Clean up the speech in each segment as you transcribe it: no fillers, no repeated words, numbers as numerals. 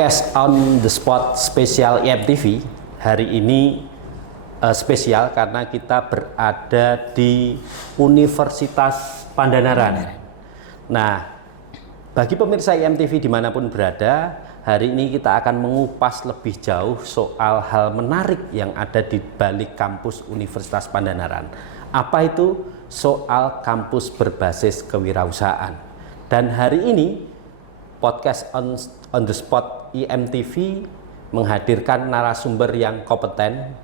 podcast on the spot spesial IMTV hari ini spesial karena kita berada di Universitas Pandanaran. Nah, bagi pemirsa IMTV dimanapun berada, hari ini kita akan mengupas lebih jauh soal hal menarik yang ada di balik kampus Universitas Pandanaran. Apa itu? Soal kampus berbasis kewirausahaan. Dan hari ini podcast on the spot IMTV menghadirkan narasumber yang kompeten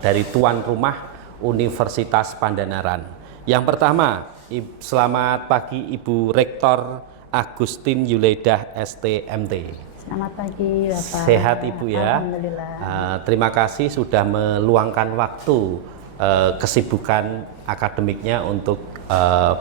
dari tuan rumah Universitas Pandanaran. Yang pertama, selamat pagi Ibu Rektor Agustin Yuledah STMT. Selamat pagi Bapak. Sehat Ibu ya. Alhamdulillah. Terima kasih sudah meluangkan waktu kesibukan akademiknya untuk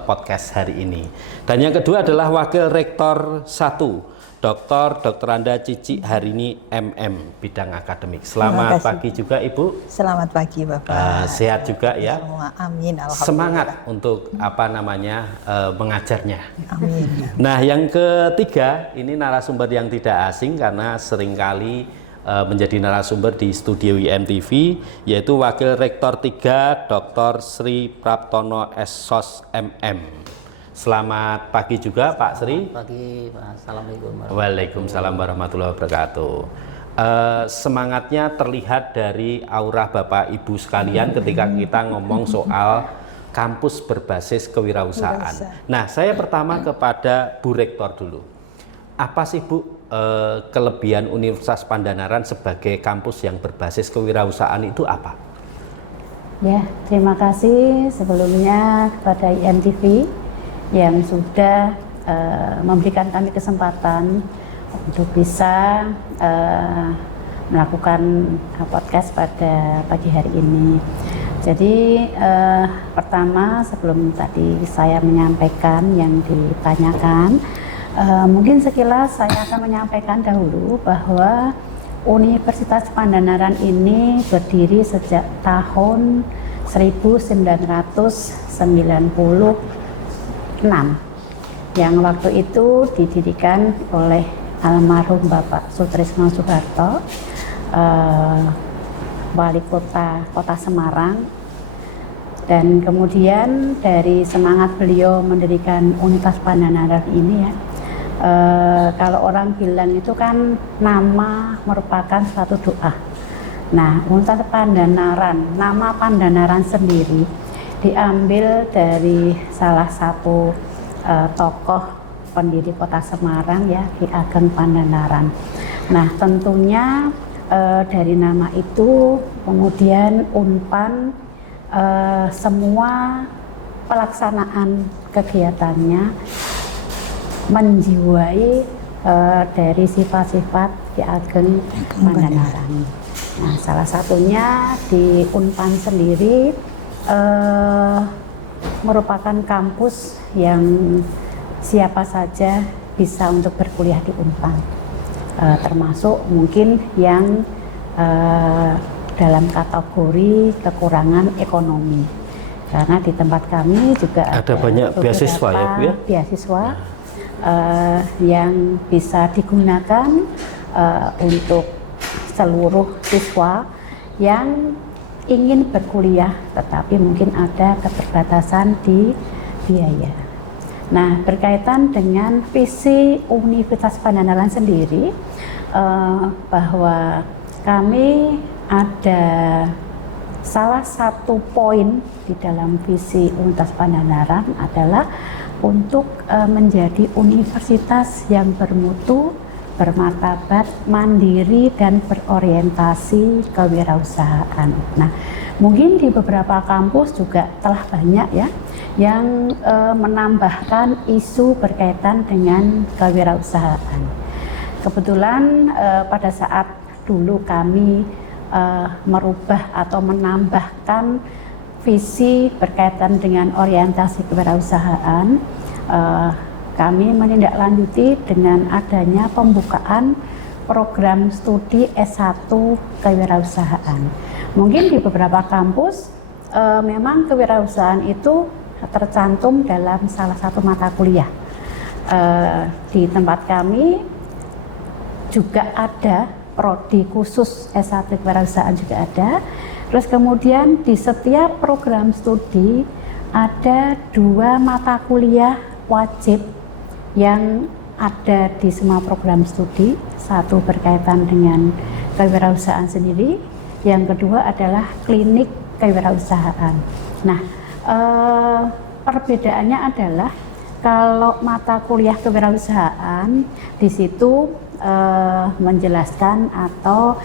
podcast hari ini. Dan yang kedua adalah Wakil Rektor 1 Dr. Anda Cici Harini MM bidang akademik. Selamat pagi juga Ibu. Selamat pagi Bapak. Sehat juga ya. Semua, amin. Alhamdulillah. Semangat untuk mengajarnya. Amin. Nah, yang ketiga ini narasumber yang tidak asing karena seringkali menjadi narasumber di studio IMTV, yaitu Wakil Rektor 3 Dr. Sri Praptono SSOS MM. Selamat pagi juga Pak Sri. Selamat pagi Pak. Assalamualaikum. Waalaikumsalam warahmatullahi wabarakatuh. Semangatnya terlihat dari aura Bapak Ibu sekalian ketika kita ngomong soal kampus berbasis kewirausahaan. Nah, saya pertama kepada Bu Rektor dulu. Apa sih Bu kelebihan Universitas Pandanaran sebagai kampus yang berbasis kewirausahaan itu apa? Ya, terima kasih sebelumnya kepada IMTV yang sudah memberikan kami kesempatan untuk bisa melakukan podcast pada pagi hari ini. Jadi pertama sebelum tadi saya menyampaikan yang ditanyakan, mungkin sekilas saya akan menyampaikan dahulu bahwa Universitas Pandanaran ini berdiri sejak tahun 1996 yang waktu itu didirikan oleh almarhum Bapak Sutrisno Soeharto, Wali Kota Semarang, dan kemudian dari semangat beliau mendirikan Universitas Pandanaran ini ya, kalau orang bilang itu kan nama merupakan suatu doa. Nah, Universitas Pandanaran, nama Pandanaran sendiri diambil dari salah satu tokoh pendiri Kota Semarang ya, Ki Ageng Pandanaran. Nah, tentunya dari nama itu kemudian Unpan semua pelaksanaan kegiatannya menjiwai dari sifat-sifat Ki Ageng Pandanaran. Nah, salah satunya di Unpan sendiri merupakan kampus yang siapa saja bisa untuk berkuliah di Unpan, termasuk mungkin yang dalam kategori kekurangan ekonomi, karena di tempat kami juga ada banyak beasiswa ya Bu ya? Beasiswa yang bisa digunakan untuk seluruh siswa yang ingin berkuliah tetapi mungkin ada keterbatasan di biaya. Nah, berkaitan dengan visi Universitas Pandanaran sendiri, bahwa kami ada salah satu poin di dalam visi Universitas Pandanaran adalah untuk menjadi universitas yang bermutu, bermartabat, mandiri, dan berorientasi kewirausahaan. Nah, mungkin di beberapa kampus juga telah banyak ya yang menambahkan isu berkaitan dengan kewirausahaan. Kebetulan pada saat dulu kami merubah atau menambahkan visi berkaitan dengan orientasi kewirausahaan, kami menindaklanjuti dengan adanya pembukaan program studi S1 kewirausahaan. Mungkin di beberapa kampus memang kewirausahaan itu tercantum dalam salah satu mata kuliah. Di tempat kami juga ada, prodi khusus S1 kewirausahaan juga ada. Terus kemudian di setiap program studi ada 2 mata kuliah wajib yang ada di semua program studi. Satu berkaitan dengan kewirausahaan sendiri, yang kedua adalah klinik kewirausahaan. Nah, perbedaannya adalah kalau mata kuliah kewirausahaan di situ menjelaskan atau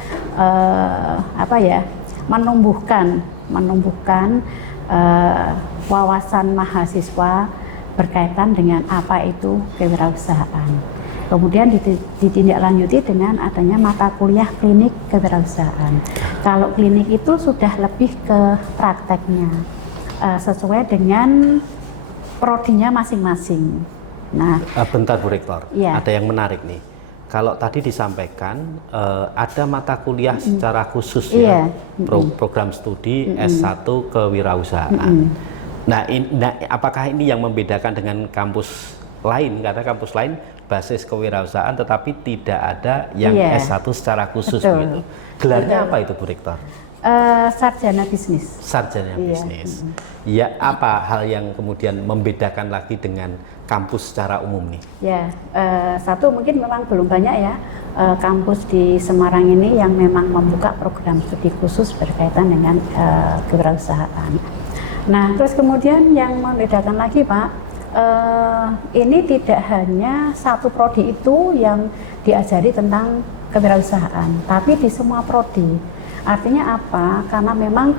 menumbuhkan wawasan mahasiswa berkaitan dengan apa itu kewirausahaan. Kemudian ditindaklanjuti dengan adanya mata kuliah klinik kewirausahaan. Kalau klinik itu sudah lebih ke prakteknya, sesuai dengan prodinya masing-masing. Nah, bentar Bu Rektor, ya. Ada yang menarik nih. Kalau tadi disampaikan ada mata kuliah secara khusus ya, program studi S1 kewirausahaan. Nah, apakah ini yang membedakan dengan kampus lain? Karena kampus lain basis kewirausahaan tetapi tidak ada yang S1 secara khusus gitu. Gelarnya apa itu Bu Rektor? Sarjana bisnis. Sarjana bisnis. Ya, apa hal yang kemudian membedakan lagi dengan kampus secara umum nih? Ya, satu mungkin memang belum banyak ya kampus di Semarang ini yang memang membuka program studi khusus berkaitan dengan kewirausahaan. Nah, terus kemudian yang membedakan lagi Pak, ini tidak hanya satu prodi itu yang diajari tentang kewirausahaan, tapi di semua prodi. Artinya apa? Karena memang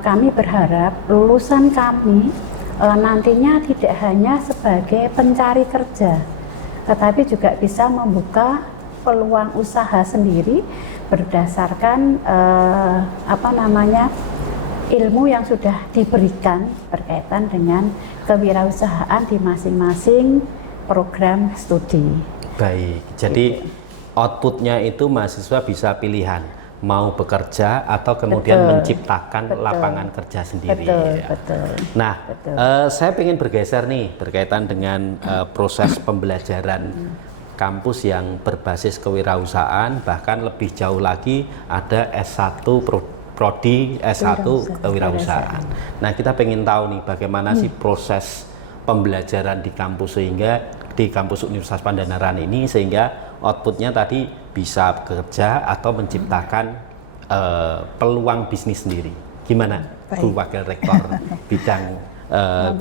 kami berharap lulusan kami nantinya tidak hanya sebagai pencari kerja, tetapi juga bisa membuka peluang usaha sendiri berdasarkan ilmu yang sudah diberikan berkaitan dengan kewirausahaan di masing-masing program studi. Baik, jadi outputnya itu mahasiswa bisa pilihan mau bekerja atau kemudian menciptakan lapangan kerja sendiri. Betul. Nah, saya ingin bergeser nih berkaitan dengan proses pembelajaran kampus yang berbasis kewirausahaan, bahkan lebih jauh lagi ada S1 prodi S1 kewirausahaan. Nah, kita pengen tahu nih bagaimana sih proses pembelajaran di kampus di kampus Universitas Pandanaran ini sehingga outputnya tadi bisa bekerja atau menciptakan peluang bisnis sendiri. Gimana, Bu Wakil Rektor bidang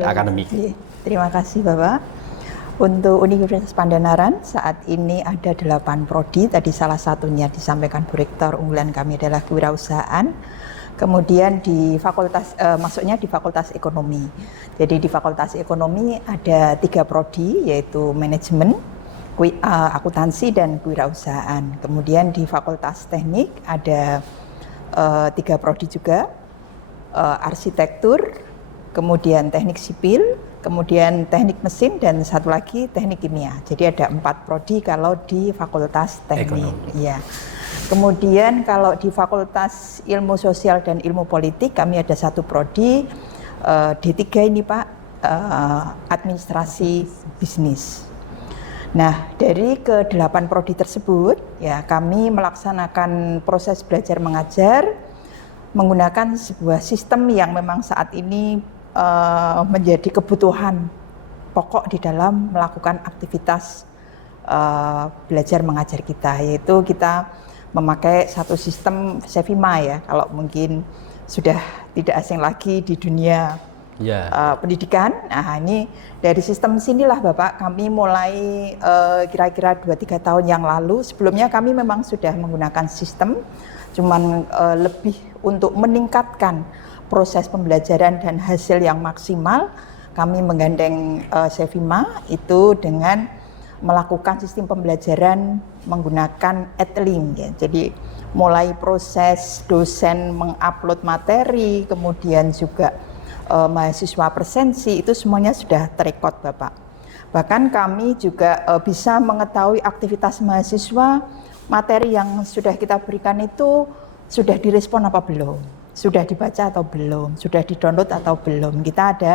akademik? Terima kasih Bapak. Untuk Universitas Pandanaran saat ini ada 8 prodi. Tadi salah satunya disampaikan Bu Rektor, unggulan kami adalah kewirausahaan. Kemudian di fakultas, masuknya di Fakultas Ekonomi. Jadi di Fakultas Ekonomi ada 3 prodi, yaitu manajemen, akuntansi dan kewirausahaan. Kemudian di Fakultas Teknik ada 3 prodi juga, arsitektur, kemudian teknik sipil, kemudian teknik mesin dan satu lagi teknik kimia. Jadi ada 4 prodi kalau di Fakultas Teknik. Ya. Kemudian kalau di Fakultas Ilmu Sosial dan Ilmu Politik kami ada 1 prodi D3 ini Pak, administrasi bisnis. Nah, dari ke-8 prodi tersebut, ya kami melaksanakan proses belajar mengajar menggunakan sebuah sistem yang memang saat ini menjadi kebutuhan pokok di dalam melakukan aktivitas belajar mengajar kita, yaitu kita memakai satu sistem Sevima ya, kalau mungkin sudah tidak asing lagi di dunia pendidikan. Nah, ini dari sistem sinilah Bapak kami mulai kira-kira 2-3 tahun yang lalu. Sebelumnya kami memang sudah menggunakan sistem, cuman lebih untuk meningkatkan proses pembelajaran dan hasil yang maksimal. Kami menggandeng Sevima itu dengan melakukan sistem pembelajaran menggunakan Edlink ya. Jadi mulai proses dosen mengupload materi, kemudian juga mahasiswa presensi, itu semuanya sudah terekod Bapak. Bahkan kami juga bisa mengetahui aktivitas mahasiswa, materi yang sudah kita berikan itu sudah direspon apa belum, sudah dibaca atau belum, sudah didownload atau belum. Kita ada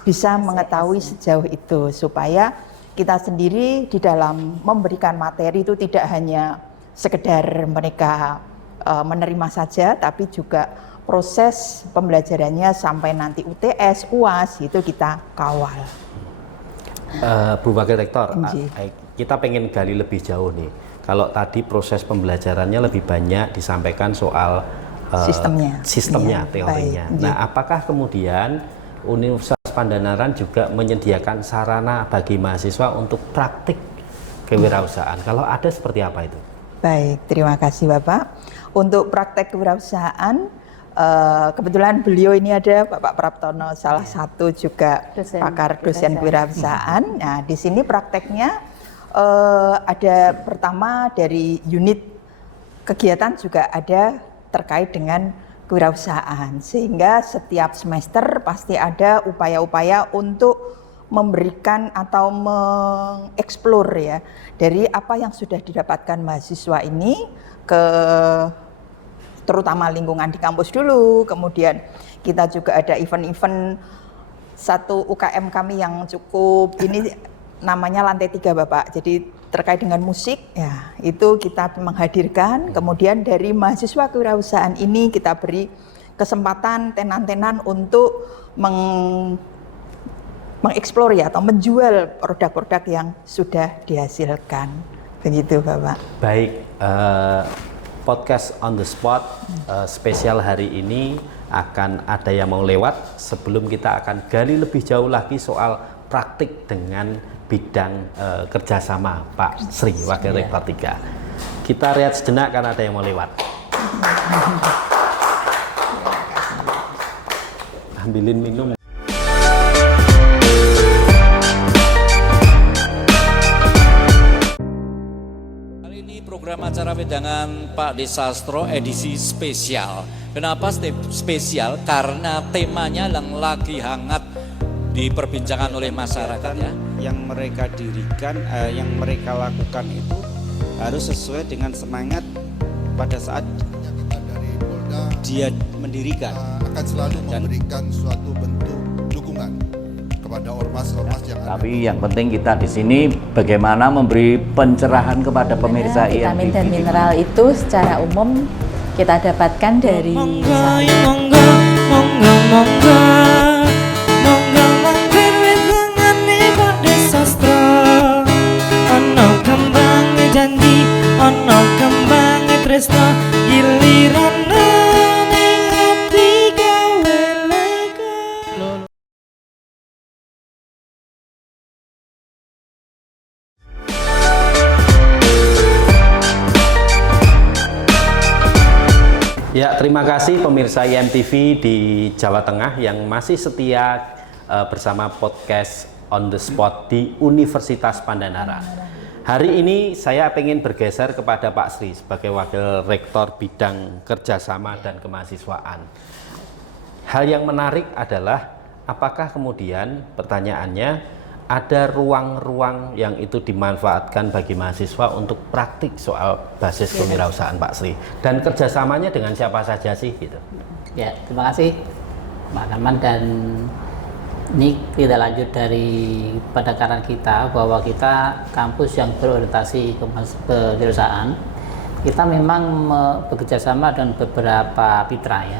bisa mengetahui sejauh itu supaya kita sendiri di dalam memberikan materi itu tidak hanya sekedar mereka menerima saja, tapi juga proses pembelajarannya sampai nanti UTS, UAS itu kita kawal. Bu Wakil Rektor, Nggih. kita pengen gali lebih jauh nih. Kalau tadi proses pembelajarannya lebih banyak disampaikan soal sistemnya, Iya, teorinya. baik. Nah, apakah kemudian Universitas Pandanaran juga menyediakan sarana bagi mahasiswa untuk praktik kewirausahaan? Kalau ada seperti apa itu? Baik, terima kasih Bapak. Untuk praktek kewirausahaan, kebetulan beliau ini ada Bapak Praptono, salah satu juga pakar dosen kewirausahaan. Nah, di sini prakteknya ada pertama dari unit kegiatan juga ada terkait dengan kewirausahaan, sehingga setiap semester pasti ada upaya-upaya untuk memberikan atau mengeksplor ya dari apa yang sudah didapatkan mahasiswa ini ke terutama lingkungan di kampus dulu, kemudian kita juga ada event-event satu UKM kami yang cukup ini namanya Lantai 3 Bapak, jadi terkait dengan musik ya itu kita menghadirkan, kemudian dari mahasiswa kewirausahaan ini kita beri kesempatan tenan-tenan untuk mengeksplor ya atau menjual produk-produk yang sudah dihasilkan, begitu Bapak. Baik, podcast on the spot spesial hari ini akan ada yang mau lewat. Sebelum kita akan gali lebih jauh lagi soal praktik dengan bidang kerjasama Pak Sri, Wakil Rektor 3. Kita lihat sejenak karena ada yang mau lewat. Ambilin minum. Kali ini program acara wedangan Pak Desastro edisi spesial. Kenapa spesial? Karena temanya yang lagi hangat diperbincangkan oleh masyarakat ya. Yang mereka dirikan, yang mereka lakukan itu harus sesuai dengan semangat pada saat dari Polda dia mendirikan. akan selalu memberikan suatu bentuk dukungan kepada ormas-ormas yang ada. Tapi yang penting kita di sini bagaimana memberi pencerahan kepada pemirsa vitamin IMTV. dan mineral itu secara umum kita dapatkan dari Ya, terima kasih pemirsa IMTV di Jawa Tengah yang masih setia bersama podcast on the spot di Universitas Pandanaran. Hari ini saya ingin bergeser kepada Pak Sri sebagai Wakil Rektor Bidang Kerjasama dan Kemahasiswaan. Hal yang menarik adalah apakah kemudian pertanyaannya ada ruang-ruang yang itu dimanfaatkan bagi mahasiswa untuk praktik soal basis kewirausahaan Pak Sri, dan kerjasamanya dengan siapa saja sih gitu? Ya, terima kasih Pak Karman, dan ini kita lanjut dari pendekatan kita bahwa kita kampus yang berorientasi kewirausahaan. Kita memang bekerjasama dengan beberapa mitra ya.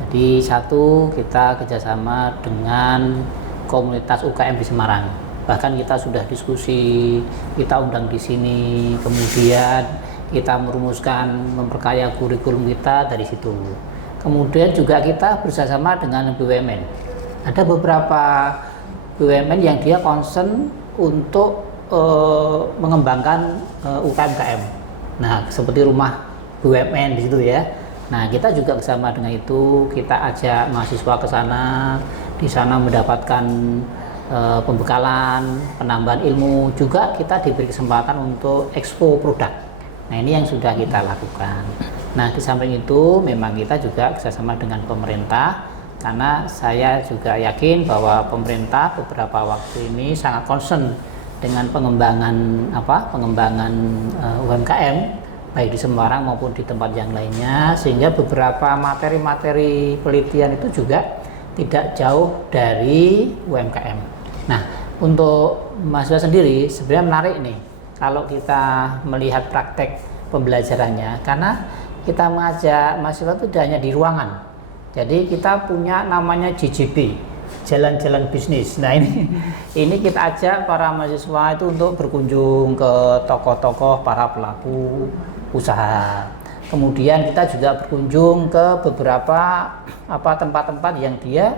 Jadi satu, kita kerjasama dengan komunitas UKM di Semarang. Bahkan kita sudah diskusi, kita undang di sini, kemudian kita merumuskan, memperkaya kurikulum kita dari situ. Kemudian juga kita bersama dengan BUMN. Ada beberapa BUMN yang dia concern untuk mengembangkan UKM. Nah, seperti rumah BUMN di situ ya. Nah, kita juga bersama dengan itu, kita ajak mahasiswa ke sana, di sana mendapatkan pembekalan, penambahan ilmu, juga kita diberi kesempatan untuk expo produk. Nah, ini yang sudah kita lakukan. Nah, di samping itu memang kita juga bersama dengan pemerintah, karena saya juga yakin bahwa pemerintah beberapa waktu ini sangat concern dengan pengembangan UMKM baik di Semarang maupun di tempat yang lainnya, sehingga beberapa materi-materi penelitian itu juga tidak jauh dari UMKM. Nah, Untuk mahasiswa sendiri sebenarnya menarik nih kalau kita melihat praktek pembelajarannya, karena kita mengajak mahasiswa itu tidak hanya di ruangan. Jadi kita punya namanya JJB, jalan-jalan bisnis. Nah ini kita ajak para mahasiswa itu untuk berkunjung ke tokoh-tokoh para pelaku usaha. Kemudian kita juga berkunjung ke beberapa tempat-tempat yang dia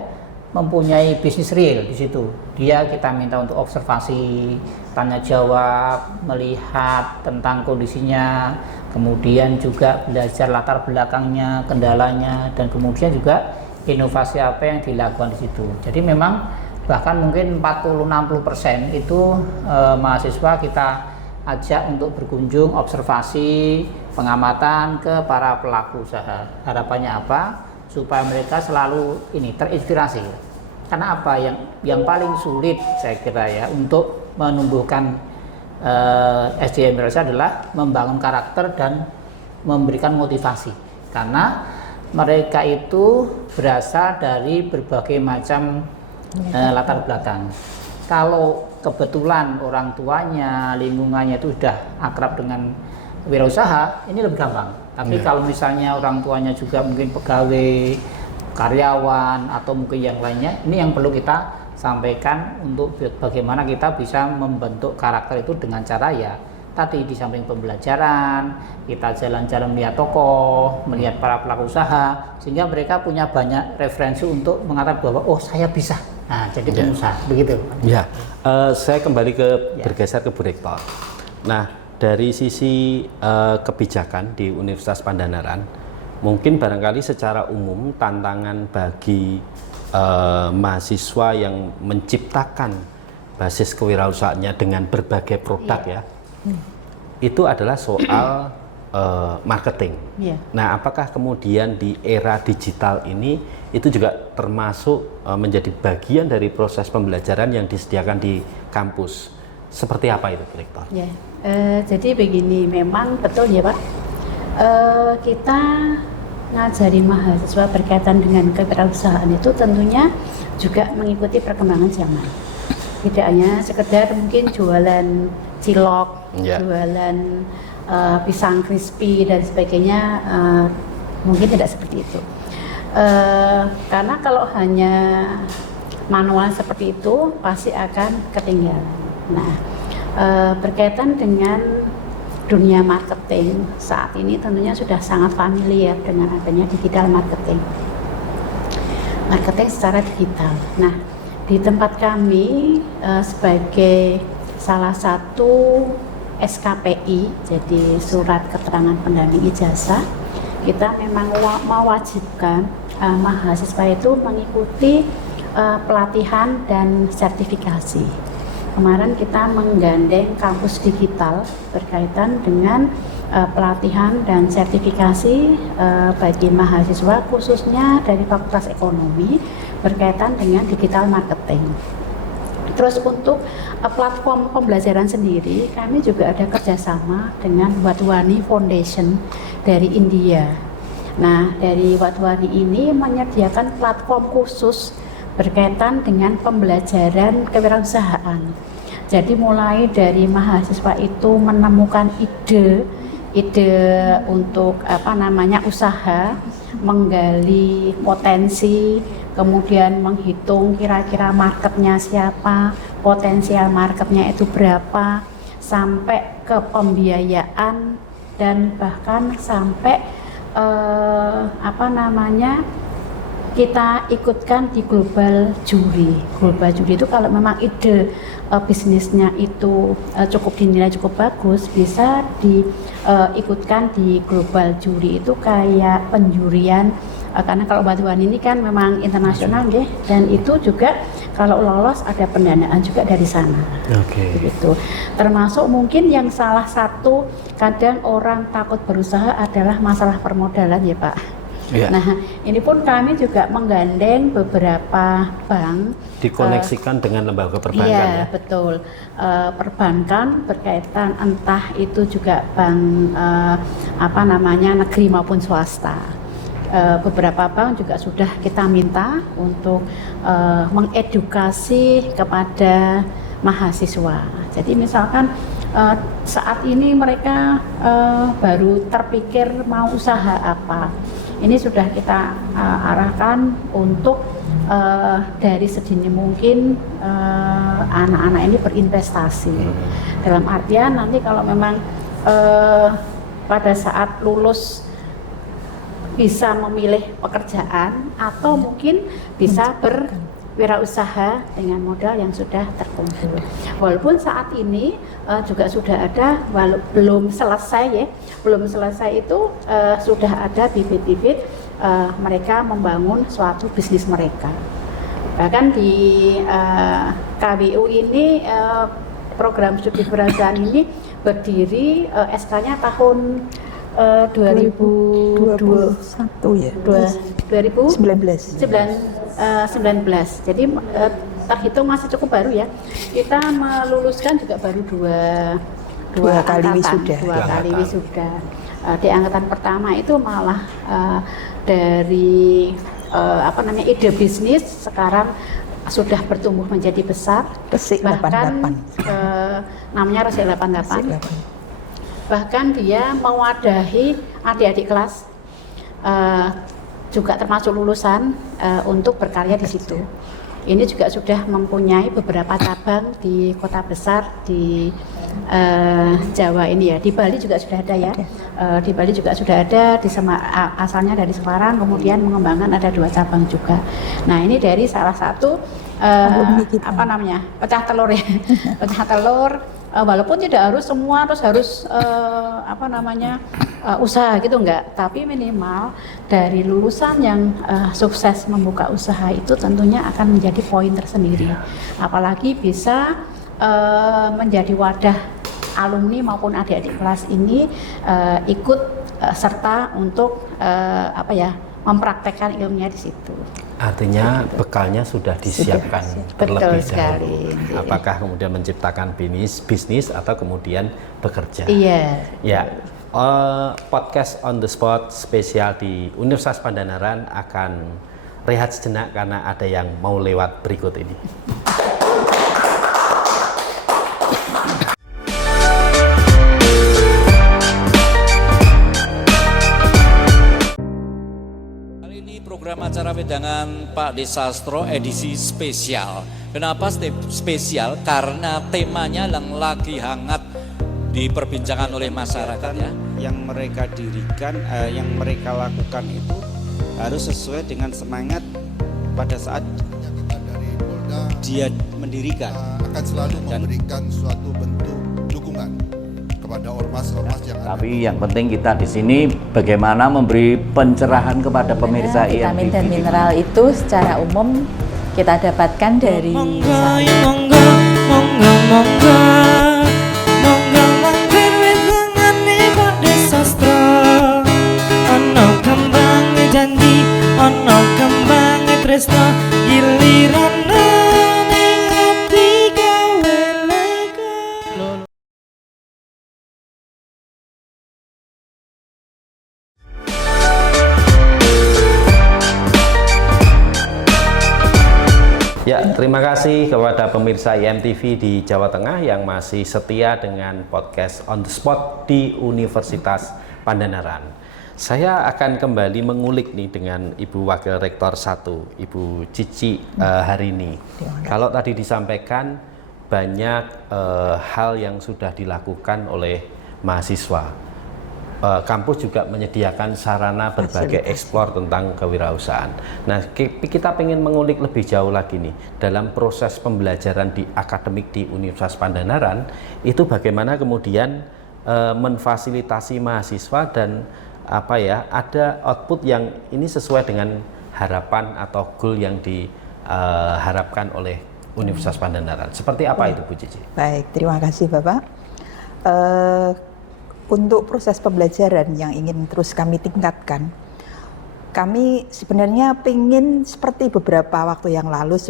mempunyai bisnis real di situ. Kita minta untuk observasi, tanya jawab, melihat tentang kondisinya, kemudian juga belajar latar belakangnya, kendalanya, dan kemudian juga inovasi apa yang dilakukan di situ. Jadi memang bahkan mungkin 40-60% itu mahasiswa kita ajak untuk berkunjung, observasi, pengamatan ke para pelaku usaha. Harapannya apa? Supaya mereka selalu terinspirasi. Karena apa yang paling sulit saya kira ya untuk menumbuhkan SDM Wira Usaha adalah membangun karakter dan memberikan motivasi. Karena mereka itu berasal dari berbagai macam latar belakang. Kalau kebetulan orang tuanya, lingkungannya itu sudah akrab dengan wirausaha, ini lebih gampang. Tapi kalau misalnya orang tuanya juga mungkin pegawai, karyawan, atau mungkin yang lainnya, ini yang perlu kita sampaikan untuk bagaimana kita bisa membentuk karakter itu dengan cara ya tadi, di samping pembelajaran, kita jalan-jalan melihat tokoh, melihat para pelaku usaha, sehingga mereka punya banyak referensi untuk mengatakan bahwa oh saya bisa, jadi pengusaha, begitu. Ya, saya kembali bergeser ke Bu Rektor. Nah, dari sisi kebijakan di Universitas Pandanaran, mungkin barangkali secara umum tantangan bagi mahasiswa yang menciptakan basis kewirausahaannya dengan berbagai produk itu adalah soal marketing. Nah, apakah kemudian di era digital ini itu juga termasuk menjadi bagian dari proses pembelajaran yang disediakan di kampus? Seperti apa itu, Bu Rektor? Jadi begini, memang betul ya Pak, kita ngajari mahasiswa berkaitan dengan kewirausahaan itu tentunya juga mengikuti perkembangan zaman. Tidak hanya sekedar mungkin jualan cilok, jualan pisang crispy dan sebagainya, mungkin tidak seperti itu. Karena kalau hanya manual seperti itu pasti akan ketinggalan. Nah, berkaitan dengan dunia marketing saat ini tentunya sudah sangat familiar dengan adanya digital marketing secara digital. Nah, di tempat kami sebagai salah satu SKPI, jadi surat keterangan pendamping ijazah, kita memang mewajibkan mahasiswa itu mengikuti pelatihan dan sertifikasi. Kemarin kita menggandeng kampus digital berkaitan dengan pelatihan dan sertifikasi bagi mahasiswa khususnya dari Fakultas Ekonomi berkaitan dengan digital marketing. Terus untuk platform pembelajaran sendiri, kami juga ada kerjasama dengan Wadhwani Foundation dari India. Nah, dari Wadhwani ini menyediakan platform khusus berkaitan dengan pembelajaran kewirausahaan. Jadi mulai dari mahasiswa itu menemukan ide untuk usaha, menggali potensi, kemudian menghitung kira-kira marketnya siapa, potensial marketnya itu berapa, sampai ke pembiayaan dan bahkan sampai kita ikutkan di global juri. Global juri itu kalau memang ide bisnisnya itu cukup dinilai cukup bagus, bisa diikutkan di global juri. Itu kayak penjurian, karena kalau Wadhwani ini kan memang internasional dan itu juga kalau lolos ada pendanaan juga dari sana. Begitu. Termasuk mungkin yang salah satu kadang orang takut berusaha adalah masalah permodalan ya Pak. Nah, ini pun kami juga menggandeng beberapa bank, dikoneksikan dengan lembaga perbankan. Iya, betul. Perbankan berkaitan entah itu juga bank negeri maupun swasta. Beberapa bank juga sudah kita minta untuk mengedukasi kepada mahasiswa. Jadi misalkan saat ini mereka baru terpikir mau usaha apa, ini sudah kita arahkan untuk dari sedini mungkin anak-anak ini berinvestasi. Dalam artian nanti kalau memang pada saat lulus bisa memilih pekerjaan atau mungkin bisa berwirausaha dengan modal yang sudah terkumpul. Walaupun saat ini juga sudah ada, belum selesai itu sudah ada bibit-bibit mereka membangun suatu bisnis mereka. Bahkan di KWU ini program studi kewirausahaan ini berdiri SK-nya tahun 2019 jadi terhitung masih cukup baru ya. Kita meluluskan juga baru dua kali wisuda. Di angkatan pertama itu malah dari ide bisnis sekarang sudah bertumbuh menjadi besar. Resik bahkan 88. namanya Resik 88. Bahkan dia mewadahi adik-adik kelas juga termasuk lulusan untuk berkarya di situ. Ini juga sudah mempunyai beberapa cabang di kota besar di Jawa ini ya. Di Bali juga sudah ada ya. Di Bali juga sudah ada, asalnya dari Semarang, kemudian mengembangkan ada 2 cabang juga. Nah ini dari salah satu pecah telur ya. Pecah telur. Walaupun tidak harus semua harus usaha gitu enggak, tapi minimal dari lulusan yang sukses membuka usaha itu tentunya akan menjadi poin tersendiri. Apalagi bisa menjadi wadah alumni maupun adik-adik kelas ini ikut serta untuk mempraktekkan ilmunya di situ. Artinya bekalnya sudah disiapkan terlebih dahulu. Apakah kemudian menciptakan bisnis atau kemudian bekerja? Iya. Ya. Podcast on the spot spesial di Universitas Pandanaran akan rehat sejenak karena ada yang mau lewat berikut ini. Program acara wedangan Pak Desastro edisi spesial. Kenapa spesial? Karena temanya yang lagi hangat diperbincangkan oleh masyarakat ya. Yang mereka dirikan, yang mereka lakukan itu harus sesuai dengan semangat pada saat dari Polda dia mendirikan. akan selalu memberikan suatu bentuk dukungan kepada ormas-ormas yang ada. Tapi yang penting kita di sini bagaimana memberi pencerahan kepada pemirsa vitamin IMTV. dan mineral itu secara umum kita dapatkan dari Ya, terima kasih kepada pemirsa IMTV di Jawa Tengah yang masih setia dengan podcast on the spot di Universitas Pandanaran. Saya akan kembali mengulik nih dengan Ibu Wakil Rektor 1, Ibu Cici hari ini. Kalau tadi disampaikan banyak hal yang sudah dilakukan oleh mahasiswa. Kampus juga menyediakan sarana berbagai eksplor tentang kewirausahaan. Nah, kita pengen mengulik lebih jauh lagi nih dalam proses pembelajaran di akademik di Universitas Pandanaran itu bagaimana kemudian memfasilitasi mahasiswa dan ada output yang ini sesuai dengan harapan atau goal yang diharapkan oleh Universitas Pandanaran. Seperti apa itu Bu Cici? Baik, terima kasih Bapak. Untuk proses pembelajaran yang ingin terus kami tingkatkan, kami sebenarnya ingin seperti beberapa waktu yang lalu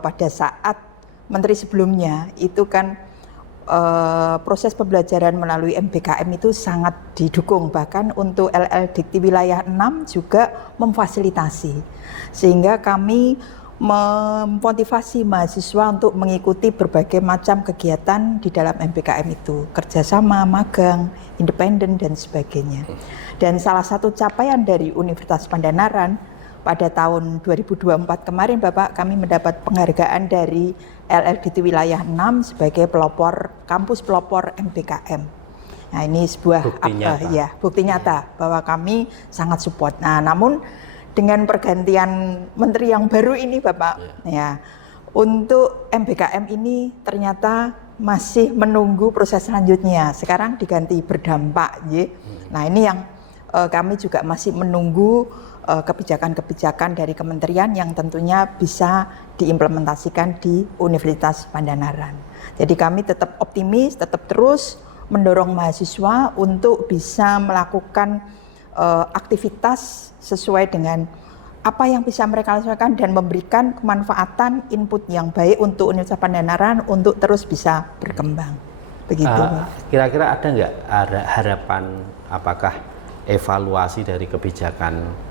pada saat menteri sebelumnya itu kan proses pembelajaran melalui MBKM itu sangat didukung, bahkan untuk LL Dikti wilayah 6 juga memfasilitasi, sehingga kami memotivasi mahasiswa untuk mengikuti berbagai macam kegiatan di dalam MBKM itu, kerjasama, magang, independen, dan sebagainya. Dan salah satu capaian dari Universitas Pandanaran pada tahun 2024 kemarin, Bapak, kami mendapat penghargaan dari LLDT Wilayah 6 sebagai kampus pelopor MBKM. Nah, ini sebuah bukti nyata bahwa kami sangat support. Nah, namun dengan pergantian menteri yang baru ini, Bapak, ya, untuk MBKM ini ternyata masih menunggu proses selanjutnya. Sekarang diganti berdampak, ya. Nah, ini yang kami juga masih menunggu kebijakan-kebijakan dari kementerian yang tentunya bisa diimplementasikan di Universitas Pandanaran. Jadi kami tetap optimis, tetap terus mendorong mahasiswa untuk bisa melakukan aktivitas sesuai dengan apa yang bisa mereka lakukan dan memberikan kemanfaatan input yang baik untuk Universitas Pandanaran untuk terus bisa berkembang. Begitu. Kira-kira ada nggak harapan, apakah evaluasi dari kebijakan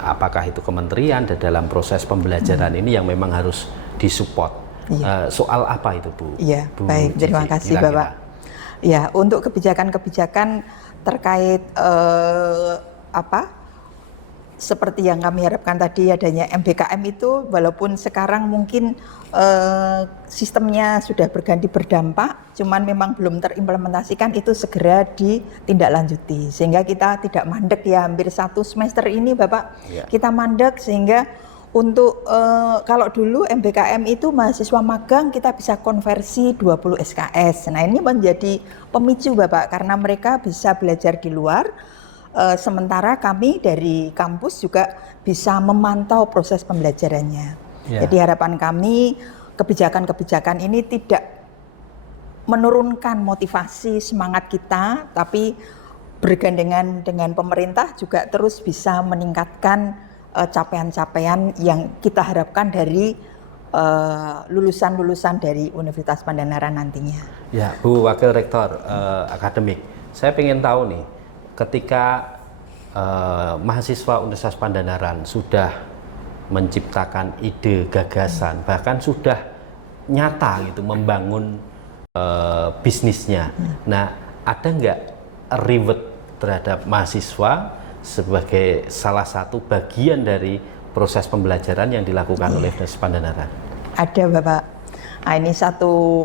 apakah itu kementerian dan dalam proses pembelajaran ini yang memang harus disupport? Soal apa itu, Bu? Iya, Bu baik. Terima kasih, Bapak. Ya, untuk kebijakan-kebijakan terkait seperti yang kami harapkan tadi adanya MBKM itu, walaupun sekarang mungkin sistemnya sudah berganti berdampak, cuman memang belum terimplementasikan, itu segera ditindaklanjuti sehingga kita tidak mandek ya. Hampir 1 semester ini, Bapak, kita mandek sehingga untuk kalau dulu MBKM itu mahasiswa magang kita bisa konversi 20 SKS. Nah, ini menjadi pemicu, Bapak, karena mereka bisa belajar di luar. Sementara kami dari kampus juga bisa memantau proses pembelajarannya. Jadi harapan kami kebijakan-kebijakan ini tidak menurunkan motivasi semangat kita, tapi bergandengan dengan pemerintah juga terus bisa meningkatkan capaian-capaian yang kita harapkan dari lulusan-lulusan dari Universitas Pandanaran nantinya. Ya, Bu Wakil Rektor Akademik, saya ingin tahu nih, ketika mahasiswa Universitas Pandanaran sudah menciptakan ide, gagasan, bahkan sudah nyata gitu membangun bisnisnya. Nah, ada nggak reward terhadap mahasiswa sebagai salah satu bagian dari proses pembelajaran yang dilakukan oleh Universitas Pandanaran? Ada, Bapak. Nah, ini satu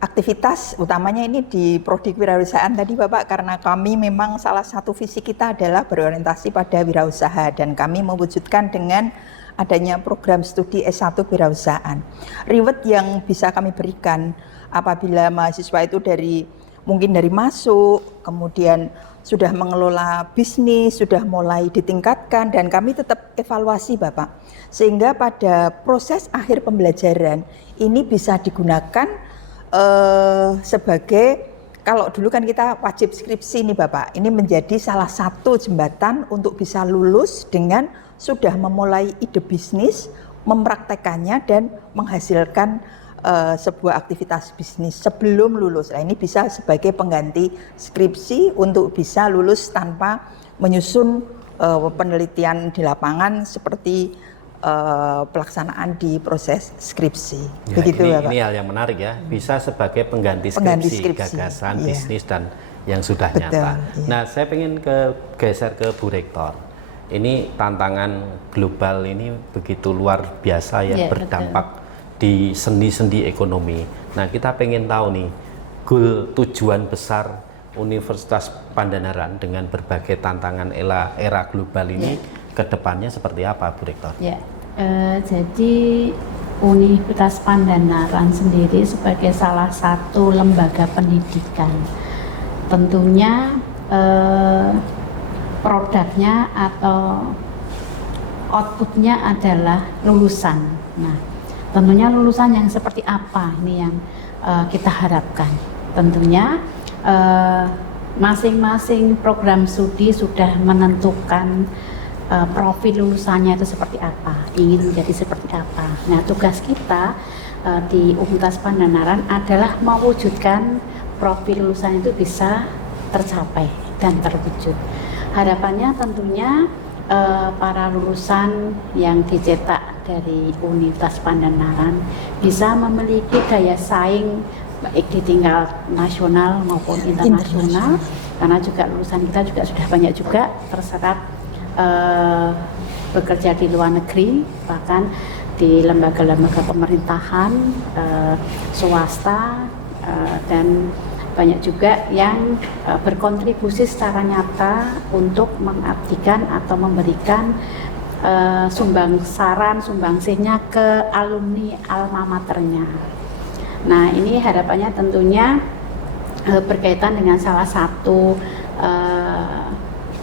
aktivitas utamanya ini di Prodi Kewirausahaan tadi, Bapak, karena kami memang salah satu visi kita adalah berorientasi pada wirausaha dan kami mewujudkan dengan adanya program studi S1 Kewirausahaan. Reward yang bisa kami berikan apabila mahasiswa itu mungkin dari masuk, kemudian sudah mengelola bisnis, sudah mulai ditingkatkan, dan kami tetap evaluasi, Bapak. Sehingga pada proses akhir pembelajaran ini bisa digunakan sebagai, kalau dulu kan kita wajib skripsi nih, Bapak, ini menjadi salah satu jembatan untuk bisa lulus dengan sudah memulai ide bisnis, mempraktekannya dan menghasilkan sebuah aktivitas bisnis sebelum lulus. Nah, ini bisa sebagai pengganti skripsi untuk bisa lulus tanpa menyusun penelitian di lapangan seperti pelaksanaan di proses skripsi. Ya, begitu, Bapak. Ini hal yang menarik ya, bisa sebagai pengganti skripsi. Gagasan bisnis dan yang sudah nyata. Nah, saya ingin geser ke Bu Rektor. Ini tantangan global ini begitu luar biasa ya, berdampak di sendi-sendi ekonomi. Nah, kita pengen tahu nih, goal tujuan besar Universitas Pandanaran dengan berbagai tantangan era global ini ke depannya seperti apa, Bu Rektor? Jadi Universitas Pandanaran sendiri sebagai salah satu lembaga pendidikan, tentunya produknya atau outputnya adalah lulusan. Nah, tentunya lulusan yang seperti apa ini yang kita harapkan. Tentunya masing-masing program studi sudah menentukan profil lulusannya itu seperti apa, ingin menjadi seperti apa. Nah, tugas kita di Universitas Pandanaran adalah mewujudkan profil lulusan itu bisa tercapai dan terwujud. Harapannya tentunya para lulusan yang dicetak dari Universitas Pandanaran bisa memiliki daya saing baik di tingkat nasional maupun internasional, karena juga lulusan kita juga sudah banyak juga terserap bekerja di luar negeri, bahkan di lembaga-lembaga pemerintahan, swasta, dan banyak juga yang berkontribusi secara nyata untuk mengabdikan atau memberikan sumbangsihnya ke alumni alma maternya. Nah, ini harapannya tentunya berkaitan dengan salah satu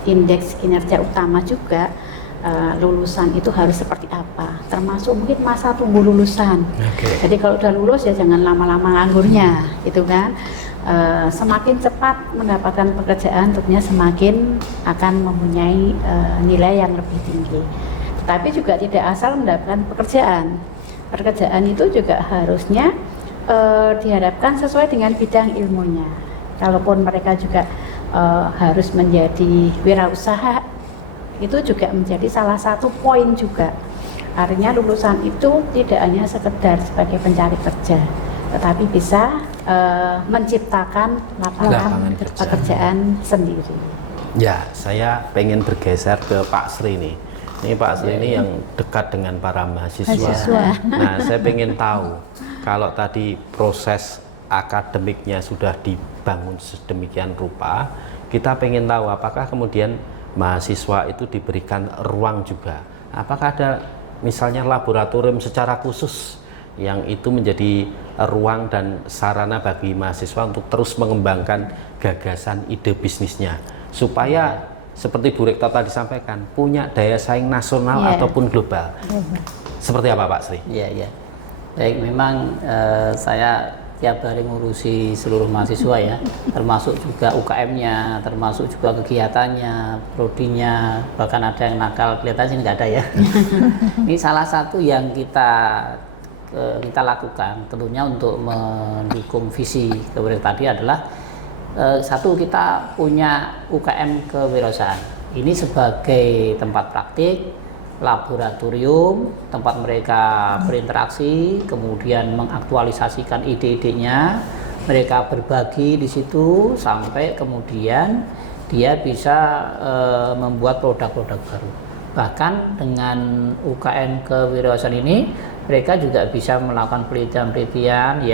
indeks kinerja utama juga, lulusan itu harus seperti apa, termasuk mungkin masa tunggu lulusan. Jadi kalau udah lulus ya jangan lama-lama nganggurnya, gitu kan. Semakin cepat mendapatkan pekerjaan tentunya semakin akan mempunyai nilai yang lebih tinggi. Tetapi juga tidak asal mendapatkan pekerjaan. Pekerjaan itu juga harusnya diharapkan sesuai dengan bidang ilmunya. Kalaupun mereka juga harus menjadi wirausaha, itu juga menjadi salah satu poin juga. Artinya lulusan itu tidak hanya sekedar sebagai pencari kerja, tetapi bisa menciptakan lapangan pekerjaan sendiri. Ya, saya pengen bergeser ke Pak Sri nih. Ini Pak Sri ini yang dekat dengan para mahasiswa. Nah, saya pengen tahu kalau tadi proses akademiknya sudah dibangun sedemikian rupa, kita pengen tahu apakah kemudian mahasiswa itu diberikan ruang juga. Apakah ada misalnya laboratorium secara khusus yang itu menjadi ruang dan sarana bagi mahasiswa untuk terus mengembangkan gagasan ide bisnisnya supaya seperti Bu Rektor tadi sampaikan punya daya saing nasional ataupun global. Seperti apa Pak Sri? Iya. Baik, memang saya tiap hari ngurusi seluruh mahasiswa ya, termasuk juga UKM-nya, termasuk juga kegiatannya, prodinya, bahkan ada yang nakal, kelihatannya sini nggak ada ya. Ini salah satu yang kita lakukan tentunya untuk mendukung visi kewirausahaan tadi adalah satu, kita punya UKM kewirausahaan. Ini sebagai tempat praktik, laboratorium, tempat mereka berinteraksi, kemudian mengaktualisasikan ide-idenya, mereka berbagi di situ sampai kemudian dia bisa membuat produk-produk baru. Bahkan dengan UKM kewirausahaan ini mereka juga bisa melakukan penelitian-penelitian,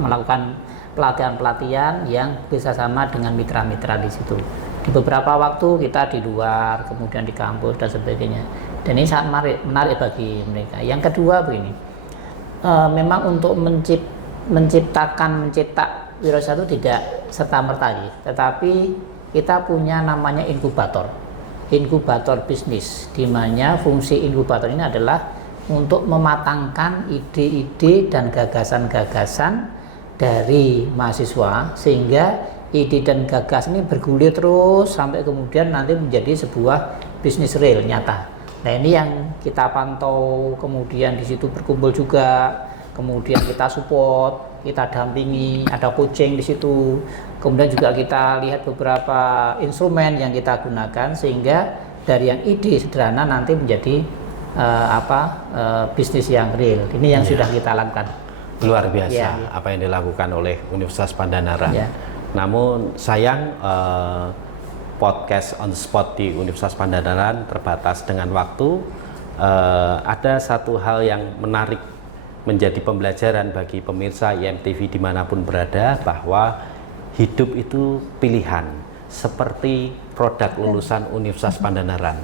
melakukan pelatihan-pelatihan yang bersama dengan mitra-mitra di situ. Di beberapa waktu kita di luar, kemudian di kampus dan sebagainya. Dan ini sangat menarik bagi mereka. Yang kedua begini, memang untuk mencetak wirausaha itu tidak serta-merta, tetapi kita punya namanya inkubator bisnis, di mana fungsi inkubator ini adalah untuk mematangkan ide-ide dan gagasan-gagasan dari mahasiswa sehingga ide dan gagasan ini bergulir terus sampai kemudian nanti menjadi sebuah bisnis real nyata. Nah, ini yang kita pantau, kemudian di situ berkumpul juga, kemudian kita support, kita dampingi, ada coaching di situ. Kemudian juga kita lihat beberapa instrumen yang kita gunakan sehingga dari yang ide sederhana nanti menjadi bisnis yang real. Ini yang sudah kita lakukan. Luar biasa apa yang dilakukan oleh Universitas Pandanaran. Namun sayang podcast on the spot di Universitas Pandanaran terbatas dengan waktu. Ada satu hal yang menarik menjadi pembelajaran bagi pemirsa IMTV dimanapun berada, bahwa hidup itu pilihan. Seperti produk lulusan Universitas Pandanaran,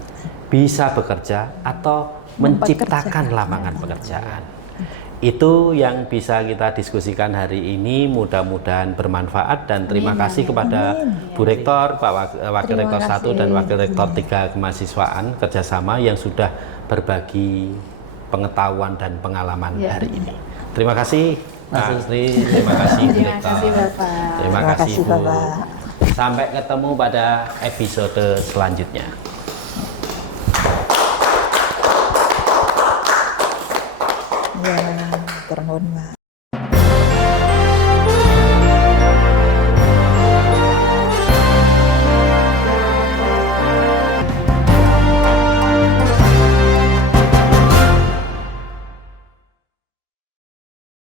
bisa bekerja atau menciptakan lapangan pekerjaan. Itu yang bisa kita diskusikan hari ini, mudah-mudahan bermanfaat, dan terima kasih kepada Bu Rektor, Pak Wakil Rektor 1 dan Wakil Rektor 3 Kemahasiswaan kerjasama yang sudah berbagi pengetahuan dan pengalaman hari ini. Terima kasih Pak Sri, terima kasih Bu Rektor. Terima kasih Bapak. Terima kasih Bu. Sampai ketemu pada episode selanjutnya. Ya, ternuhun, Mbak.